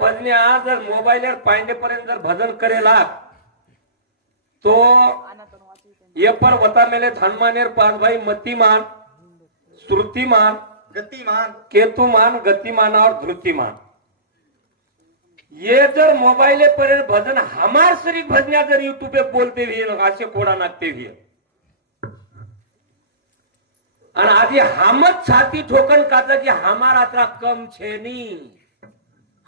भजन्या जर मोबाईलवर पाहिजेपर्यंत जर भजन करेला तो एपर वता मेले धनमानेर पाच भाई मतीमान श्रुतिमान गतिमान केतुमान गतिमान और धृतिमान ये जर मोबाइल पर भजन हमार शरीर भजन्या जर यूट्यूब पे बोलते हुए असे कोड़ा नाकते हुए और आज हमत छाती ठोकन कहता कि हमारा इतना कम छे नहीं,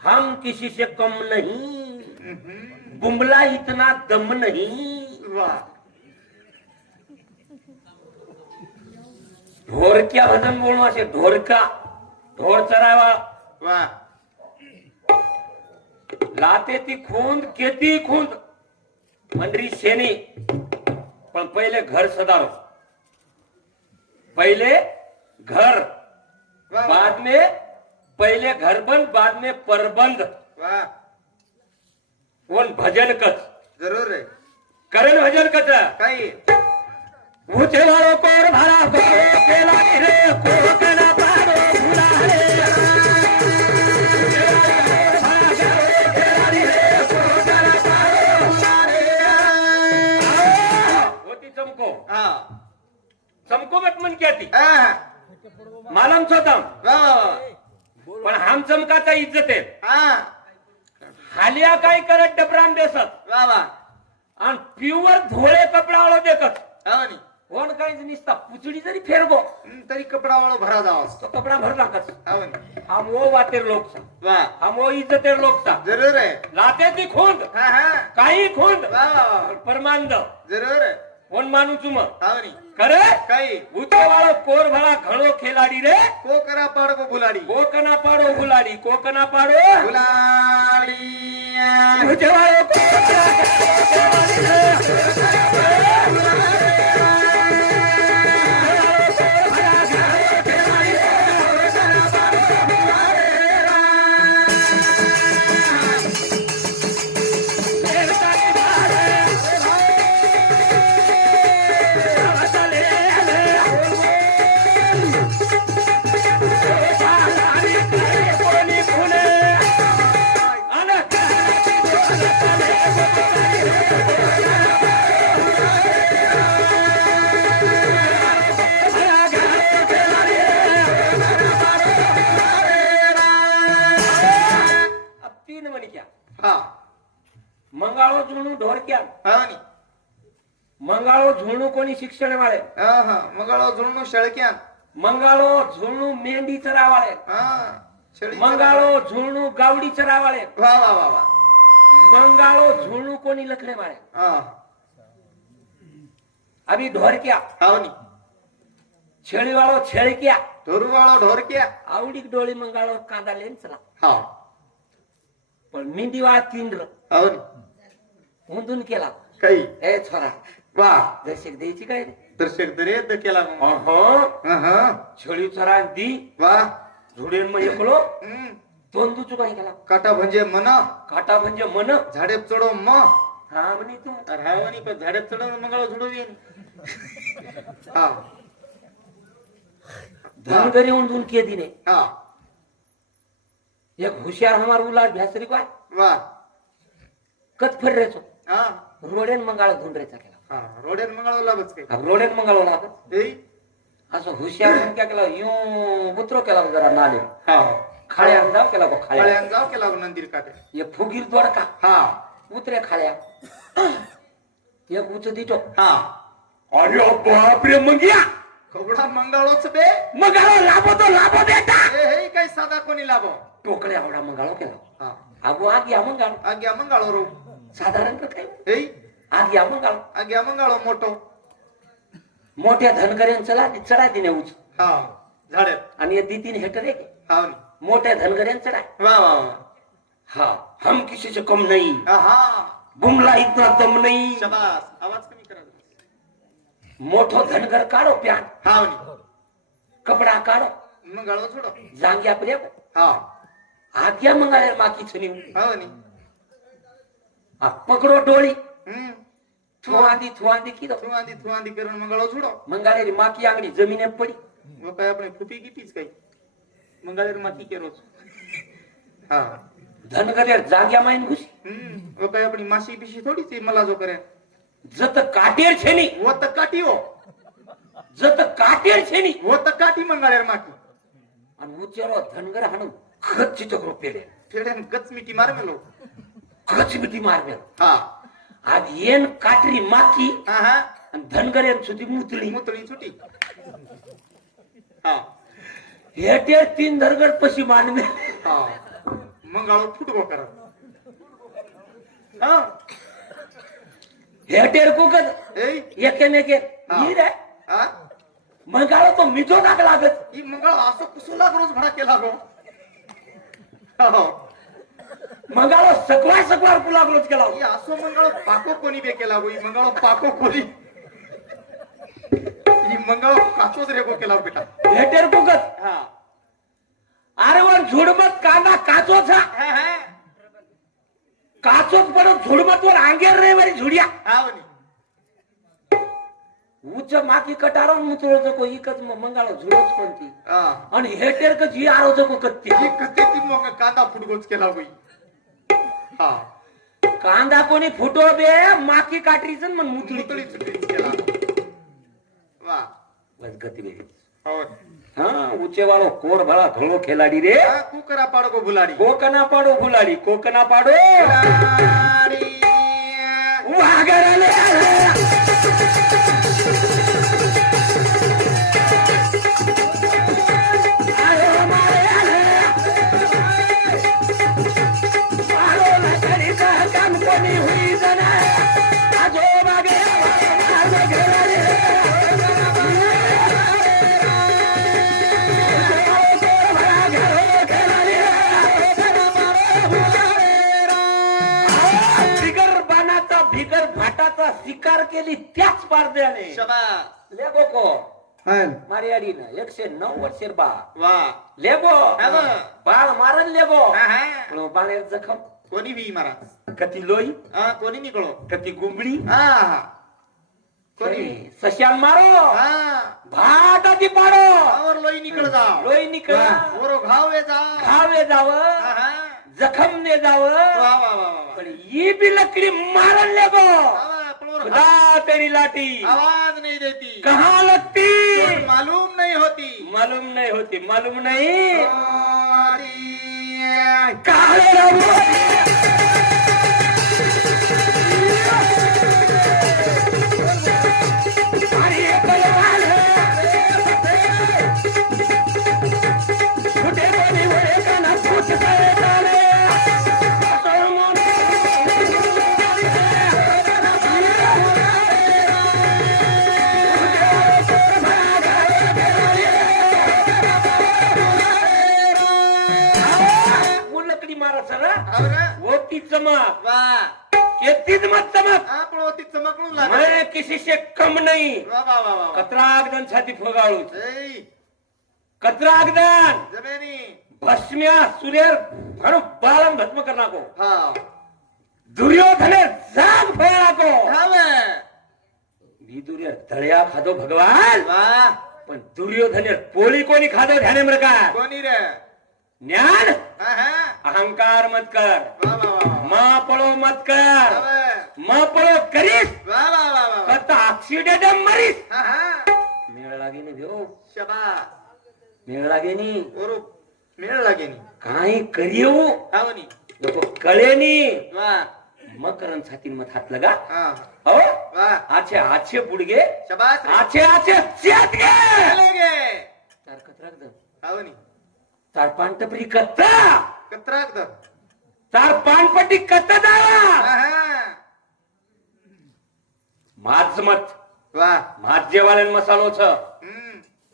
हम किसी से कम नहीं, बुमला इतना दम नहीं। वाह ढोरक्या भजन बोलणं असे ढोरका ढोर चरावा वाह लाते ती खूंद केती खूंद मंडरी शेनी पण पहिले घर सदाव, पहिले घर बाद में पहिले घर बंद बाद में परबंद वाह कोण भजन कच जरूर है करण भजन कच काही ऊंचे वालों को भरा को केला रे को कना पारो भुला रे होती चमको हाँ चमको मत मन क्या थी हाँ मालम स्वतम वाह पण हम चमकाचा इज्जत आहे हाँ हालिया काय करत डबराम देसत वाह वाह आणि प्युअर धोळे कपडा वाळो देखत आवनी कोण काहीच निसता पुचडी जरी फेरबो तरी कपडा वाळो भरा जावस तो कपडा भरला कस आवनी हम वो वातेर लोक सा वाह हम वो इज्जतेर लोक सा जरूर है लाते ती खोंद हाँ हाँ काही खोंद वाह वाह परमानंद जरूर है कोण मानू तुम आवनी करे काही ऊंचे वाळो कोर भला घणो खेलाडी रे को करा पाड़ को बुलाड़ी कोकना पाडो गुलाडी कोकना पाडो बुलाड़ी ऊंचे वाळो कोर भला मंगाळो झुणू ढोरक्या आवनी मंगाळो झुणू कोणी शिक्षण वाळे हाँ हाँ मंगळो जुळणू शेळक्यान मंगाळो झुणू मेंढी चरावाळे हाँ शेळी मंगाळो झुणू गावडी चरावाळे वाह वाह वाह वाह मंगाळो झुणू कोणी लखडे वाळे हाँ अभी ढोरक्या आवनी छेळी वाळो छेळक्या ढोरू वाळो ढोरक्या आवडी डोळी मंगाळो कांदा लेन चला हाँ पण मेंढी वाळा तींड्र आवनी हुंदून केला काही ए छोरा वाह दर्शक द्यायची काय रे दर्शक दरेद केला मग अहो हाँ छेळी चरा दी वाह झुडेन मग एकलो तोंदूचू काय केला काटा म्हणजे मन काटा म्हणजे मन झाडे चढो म हा म्हणे तू रावणी पण झाडे चढवून मंगळ झुडू येईन हा धनगरी उंदून के दिने हा एक होशियार हमार उलाट भ्यासरी काय वाह कत फर रेचो हा रोडेन मंगाळ धुंडरेचा केला हा रोडेन मंगळ लाभच काय अब रोडेन मंगाळ लागत ए असं हुशियार म्हणून काय केला यो बुत्रो केला जरा नाले हा खाळ्या जाव केला बा खाळ्या खाळ्यान जाव केला मंदिर काटे एक फुगीर दोडका हा उतरे खाळ्या एक उच दिटो हा अरे बाप रे मंगिया खबडा मंगळोच बे मंगाळ लाभो बेटा ए हे काही साधा कोणी लाभो टोकळे आवडा मंगाळ केला हा अगो आग या मंगाळ आग्या मंगळो रो साधारण काय ए आग या मंगाळ आग्या मंगळो मोठो मोठ्या धनगऱ्यां चढा दिने उच हा झाडे आणि ये दी 3 हेक्टर आहे हा मोठ्या धनगऱ्यां चढा वाह वाह वाह हाँ हम किसी से कम नहीं, हाँ बुमला इतना दम नहीं। शाबाश आवाज कमी करा मोठो धनगर काढो प्यान हाँ कपडा काढो मंगळो छोडो जांग्या प्रिय हाँ आज्ञा मंगाळे माकी छनी हाँ नी पकड़ो डोळी थुआंदी की दो थुआंदी करून मंगळो छोडो मंगाळे री माकी आंगडी जमीने पडी वो काय अपने फुपी गिटीच काय मंगळेर माकी के रोज हाँ धनगर जाग्या माइन घुसी वो काय अपनी मासी पिशी थोड़ी थी मला जो करे जत काटेर छेनी वो त काटी हो जत काटेर छेनी वो त काटी मंगाळ्यार माकी आणि उच्चारो धनगर हाणून खच्ची चक्र पेले फेड्यान गच मिठी मार मेलो खच मिठी मारले हा आज येन काटरी माकी हा हा आणि धनगर येन सुधी मुतली मुतळी छुटी हा हेटे तीन धनगर पशी मानवे हा मंगाळो फुटगो करा हा हेटेर कुकत ए एके नेके हा. ही रे हा मंगाळो तो मिठो टाक लागत ही मंगळ असं कुसुला रोज भडा केला गो हो मंगाळो सकवा सकवा लागलोच केला ही असो मंगळ पाको कोणी बे केला गो ही मंगळ पाको कोणी ही मंगळ काचोच रे गो केला बेटा हेटेर कुकत हा अरे वर झुडमत कांदा काचोच हा हा हा काचोच पडत झुडमत वर अंगेर रे वरी झुडिया हा वनी उच्च माकी कटारो मुतळो को इकच मंगाळो झुडोच कोणती हा आणि हेटेर क जी आरो को कत्ती ही कते ती मग कांदा फुटगोच केला गो हा कांदा कोणी फुटो बे माकी काटरीच मन मुतळी मुतळी छुटी केला वा बस गती बे हो हाँ ऊंचे वालो कोर भला धोलो खिलाड़ी रे हा कुकरा पाडो गो बुलाडी कोकना पाडो गुलाडी कोकना पाडो बुलाडी वागर आले आयो मारे आले मारो ना करी का काम कोणी हुई जना आजो बागे मारो घराले बिगर बाणाचा बिगर भाटाचा शिकार केली त्याच पारद्याने शाबास लेबो को हन मारी अडीनं 109 वर्षेर बा वा लेबो हा बा. बाळ मारन लेबो हा हा पण बाळेर जखम कोणी भी महाराज कती लोई हा कोणी निकळो कती गुंबडी हा कोणी सश्यान मारो हा भाटाची पाडो आवर लोई निकळ जा लोई निकळा ओरो घावे जा खावे जाव हा हा जखम ने जाव वा वा वा वा पण ये भी लकड़ी मारन लेबो वा, पण ओरो खुदा तेरी लाठी आवाज नहीं देती कहाँ लगती और मालूम नहीं होती मालूम नहीं होती मालूम नहीं अरे काले रंग अरे बलवान छोटे बड़े बड़े का ना पूछ करे काले वो लकड़ी मारा सर अरे वो की चमक वा केतीच मत चमक आपण होती चमकणू लागली मैं किसी से कम नहीं वा वा वा वा कत्रागदन छाती फोगाळू ए कत्रागदन जमेनी भस्म्या सूर्य भण बालम भस्म करना को हा दुर्योधने जाग फेरा को हावे मी दुर्य तळ्या खादो भगवान वा पण दुर्योधने पोळी कोणी खादो ध्याने मरका कोणी रे ज्ञान हा हा अहंकार मत कर वा वा वा मां पळो मत कर हावे मां पळो करीस वा वा वा वा कता ऍक्सिडेंट मरीस हा हा मेळ लागे नी देव शाबास मेळ लागे नी ओरो मेळ लागेनी काही करियो हावनी नको कळेनी वा मकरन छातीन मत हात लगा हा हो वा आछे आछे बुडगे शाबास रे आछे आछे चेत गे चलेगे तार कत्राक द हावनी तार पानटपरी कत्ता कत्राक द तार पानपट्टी कत्ता दावा हा हा माझ मत वा माझ जेवालन मसालो छ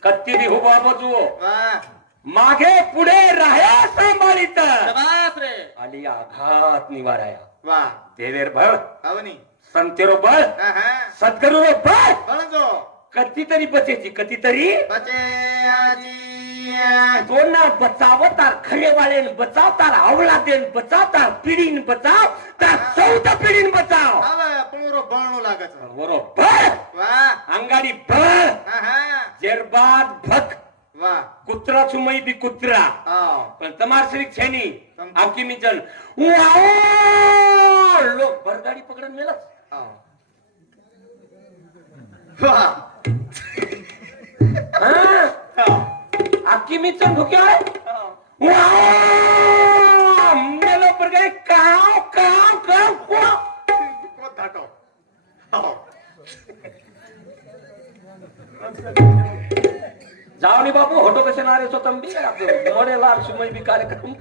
कत्ती दी हुबा बजू वा मागे पुढे राह्या सांभाळीत शाबास रे आली आघात निवाराया वा देवेर बळ हावनी संतेरो बळ हा हा सद्गुरुरो बळ बळजो कधीतरी बचेची कधीतरी बचे आजी दोना बचाव तार खरे वालेन बचाव तार अवलादेन बचाव तार पिढीन बचाव तार चौदा पिढीन बचाव हावे पोरो बळणू लागत बरोबर वा अंगाडी बळ हा हा जेरबाद भक વાહ કૂતરા છું મય બી કૂતરા હા પણ તમાર શ્રી છે ની તમ- આખી મિચન હું આવો લો ભરગાડી પકડન મેલસ હા વાહ હા હા આખી મિચન ભૂક્યા હા હું આવો મેલો ભરગાડી કાવ કાવ કાવ કાવ કો ધાટો હા जाओ नहीं बापू होटो कसे ना रे सो तुम भी मोड़े लाल सुमय भी कार्यक्रम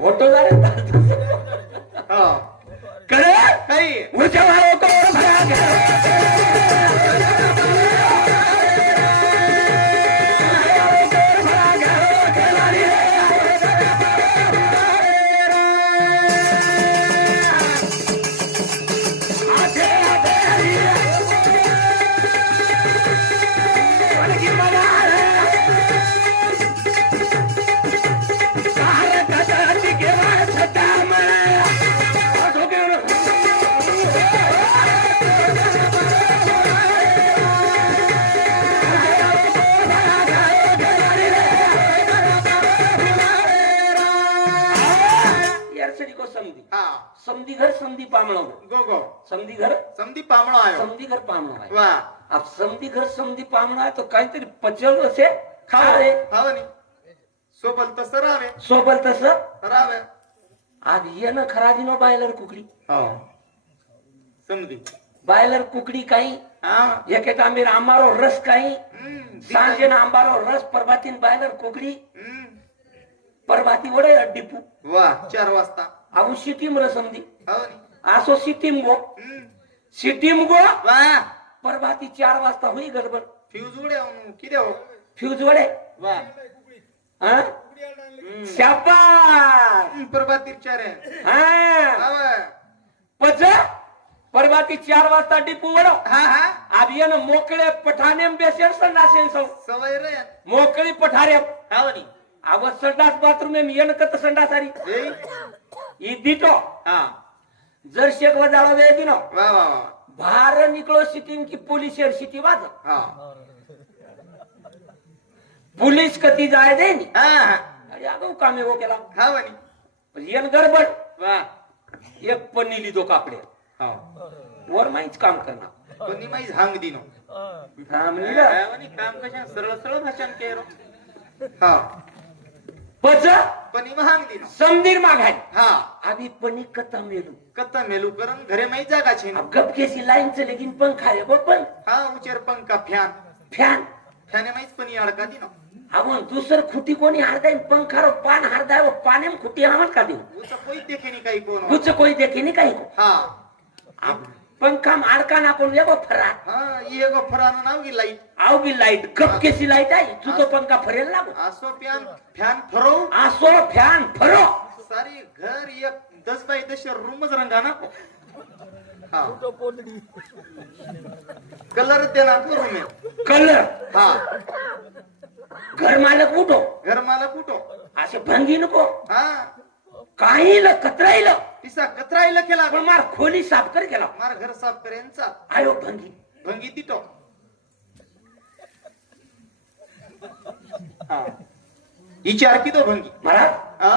होटो जा रे હા करे કઈ ऊंचे वालों को और भरा गया समधी હા समधी घर समधी पामणो ગો ગો समधी घर સમધી પામણો આવ્યો समधी घर पामणो आहे વાહ अब समधी घर समधी पामणो आहे तो काहीतरी पचल असे ખાવ खावे ખાવાની સોબલ તો સરાવે सोबत तसं સરાવે आज येणं खराजीनो बायलर कुकडी હા સમધી बायलर कुकडी काही હા एक आंबेर आंबारो रस काही દીકરા- सांजे आंबारो रस परभातीन बायलर कुकडी હમ. परभाती वडे डिपू વાહ 4 વાजता आऊ सिटीम रसमदी ખાવાની आसो सिटीम गो હમ. सिटीम गो વાહ परभाती 4 वाजता हुई गडबड ફ્યુઝ ઉડે હું કીધે હો फ्यूज वडे વાહ हा शाबास પ્રભાતી ચારે हा આવે पच परभाती 4 वाजता डिपू वडो હા હા अब ये न मोकळे पठाने बेसेल संडासेन सौ સવાય રે मोकळी पठारे ખાવાની अब संडास बाथरूम में येन कत संडास आरी એ ई दिटो હા जर शेक वजाळा दे दिनो વાહ વાહ વાહ बाहर निकलो सिटीम की पुलिस एर सिटी वाज હા पुलिस कती जाय दे नी હા હા अरे आगो कामे वो केला ખાવાની पण येन गडबड વાહ एक पन्नी लिदो कापडे હા वर माहीच काम करणार કોની માઈ ઝાંગ દીનો हा म्हणलं આવવાની કામ કશા સરળ સરળ ભાષામાં કેરો હા पच કોની માં હાંગ દીનો समदीर मागाय હા आधी पन्नी कता मेलू કત્તા મેલું કરમ घरे माई जागा છે अब गप केसी लाइन से लेकिन पंखा है वो पण હા ઉચેર पंखा ફ્યાન फॅन ફ્યાને माईच पण अडका दिनो अब दुसर खुटी कोणी हारदाय पंखारो पान हारदाय वो पाने में खुटी आवाज का देऊ उचा कोई देखे नहीं काही कोण कुछ कोई देखे नहीं काही को हा अब पंखा में अडका ना कोण एगो फरा हा ये गो फराना नाव की लाईट आओ भी लाइट गप केसी लाइट आई तू तो पंखा फरेल लागो आसो प्यान फॅन फरो आसो फॅन फरो सारी घर एक 10 बाय 10 रूमच रंगा ना हा कलर देना को रूम में कलर हा घर मालक उठो घर मालक उठो असे भंगी नको हा काही ल कतराईल पिसा कतराईला केला पण मार खोली साफ कर केला मार घर साफ करेंचा आयो भंगी भंगी तिटो हा विचार की तो भंगी महाराज हा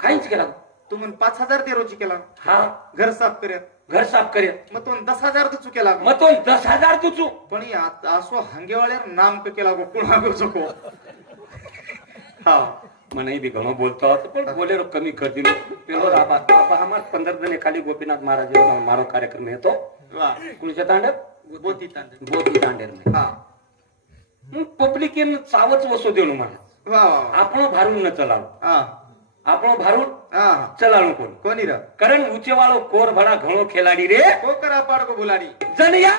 काहीच केला तू म्हण 5000 दे रोजी केला हा घर साफ करे घर साफ करे मग तो 10000 तो चुकेला मग तो 10,000 तुझू पण आसो हांगेवाळ्यार नाम पे केला गो कुणा गो चुको हा મને બી ઘણો બોલતો હતો પણ બોલેરો કમી કરી દીધો પેલો રાબા અમાર 15 દિને ખાલી ગોપીનાથ મહારાજ મારો કાર્યક્રમ હતો वाह कुणच्या तांडव बोती तांडे बोती तांडेर में हा पब्लिक इन सावच वसो देणू मला वाह वाह આપણો ભારું ન ચલાવો हा આપણો ભારું हा ચલાવણું કોણ कोणी र કરણ ઊંચે વાળો કોર ભડા ઘણો ખેલાડી રે को करा पाड को बुलाडी જનયા